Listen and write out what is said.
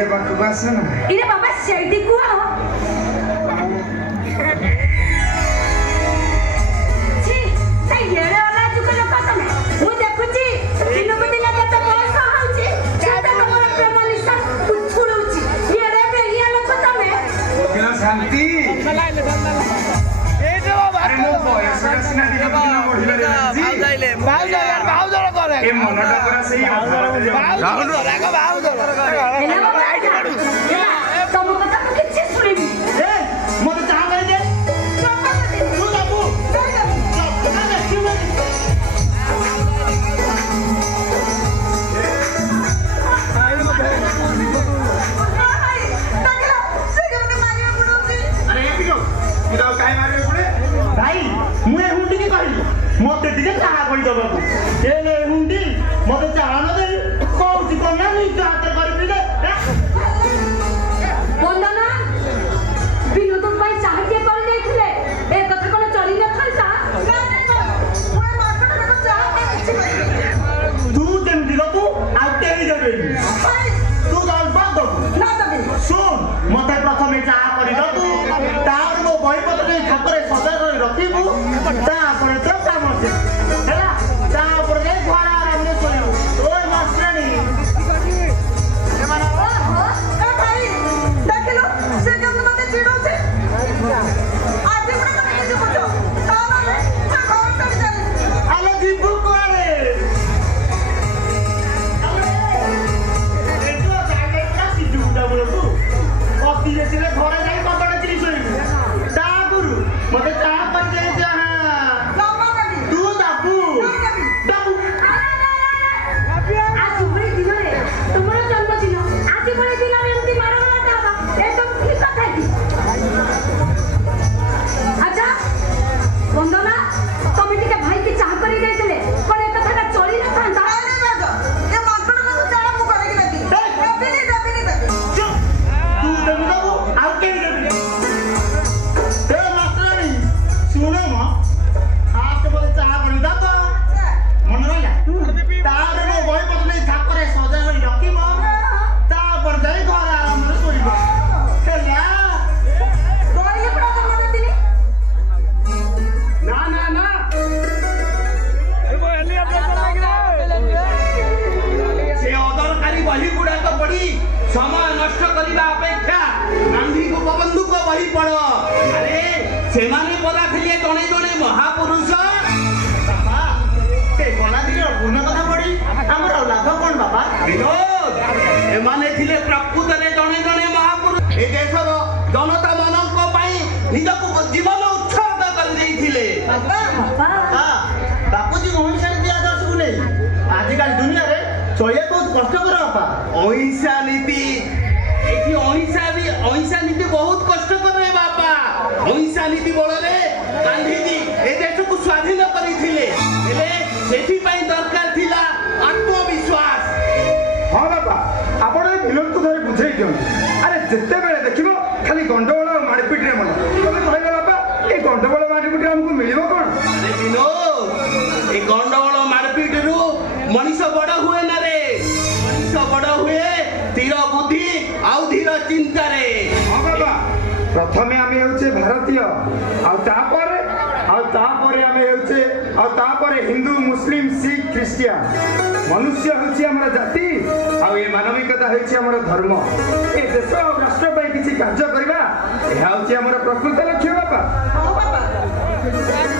ଟିକେ ପାଖକୁ ଆସ ନା। ଇରେ ବାବା ସେଇଠି କୁହ ଛି ସେଇ ଏଡେ ଅଲା ଯୁଗ ଲୋକ ତମେ ମୁଁ ଦେଖୁଛି ଦିନକୁ ଦିନ କେତେ ବୟସ ହଉଛି କେତେ ତମର ପ୍ରେମ ନିଶା ଉଛୁଳୁଛି ଏଡେ ବେହିଆ ଲୋକ ତମେ ଶାନ୍ତି ମୋ ବୟସଟା ସିନା ଟିକେ ବଢିବାରେ ଏ ମନଟା ପୁରା ସେଇ ତମ କଥା ମୁଁ କିଛି ଶୁଣିବି ମତେ ଚାହା କରିଦେ मत टे चाहा कर हुंडी मत चाहा न दे कौन करना निज हाथ कर वंदना विनोद भाई चाहा के कर देथिले ए कथा कोन चली न थांता तू जेम दिलो तू आते ही देबे तू गाल बात दो ना दबे सुन मते प्रथमे चाहा करि दो तू तार मो बही पत्र ठाकुरे सजा कर रखिबू ता पर तो काम है हैला ता पर जे घर आराम से सोइबू ओए मास्टरानी ए भाई देखलो से केम मते चिड़ो छे आज पुरा तमे के बुझो ता माने घर चढ़ जाले आलो जीबू कोरे ए तो जागे का सिजू डाबलो तू अति जेले घरे जाई पकड़ चिरी सोइबू ता गुरु मते चा कर दे जा तू दाबू दाबू आज बड़े दिन रे तुम्हारा जन्मदिन आज बड़े दिन रे एमती मारवाला दादा एकदम ठीक कथा की अच्छा वंदना तुम टिके भाई की चाह करी जाइतले कोन एक कथा चली न थांता अरे बाजा ए माकड़ को चाह मु करे कि नहीं दबी चुप तू देबू दाबू आउ के देबी ए मास्टरानी सुनो म हाथ बोले चाह कर दाबा मन रहिला तार रो बही पतले ठाकुरे सजा कर रखिबो ता पर जाई घर आराम से सोइबो हेला तोरी पड़ा जन्म दिनी ना ना ना से अदरकारी बही गुड़ाक पड़ी समय नष्ट करने अपेक्षा गांधी को बंधु को बही पढ़ अरे से पदा थे जड़े जड़े महापुरुष बाबा से गला दिले गुण कथा पड़ी आमर लाभ कौन बाबा विनोद एमाने थिले प्रकृत रे जड़े जड़े महापुरुष ए देशर जनता मानक निजक जीवन उत्सर्ग कर देथिले बाबा बापूजी ओहिसा नीति आदर्श को नहीं आजिकल दुनिया रे चलिए बहुत कष्टकर बापा ओहिसा नीति एठी ओहिसा नीति बहुत कष्टकर रे बापा ओहिसा नीति बଳରେ गांधी जी ए देश को स्वाधीन करिथिले हेले सेठी पई दरकार थिला आत्मविश्वास हां बापा आपण ए विनोद को धरे बुझाई दियो अरे जत्ते बेले देखिबो खाली गंडगोल और मारपीट रे मन तमे कहले बापा ए गंडगोल मारपीट हमको मिलिबो कोन अरे विनोद ए गंडगोल मारपीट रु मनीष बड़ हुए ना रे मनीष बड़ हुए तीर बुद्धि आउ धीर चिंता रे हां बाबा प्रथमे आमे होचे भारतीय आउ तापरे आमे होचे आउ तापरे हिंदू मुस्लिम सिख क्रिश्चियन मनुष्य होची हमर जाति आउ ए मानविकता होची हमर धर्म ए देश और राष्ट्र पई किछि कार्य करबा ए होची हमर प्रकृत लक्ष्य बाबा हां बाबा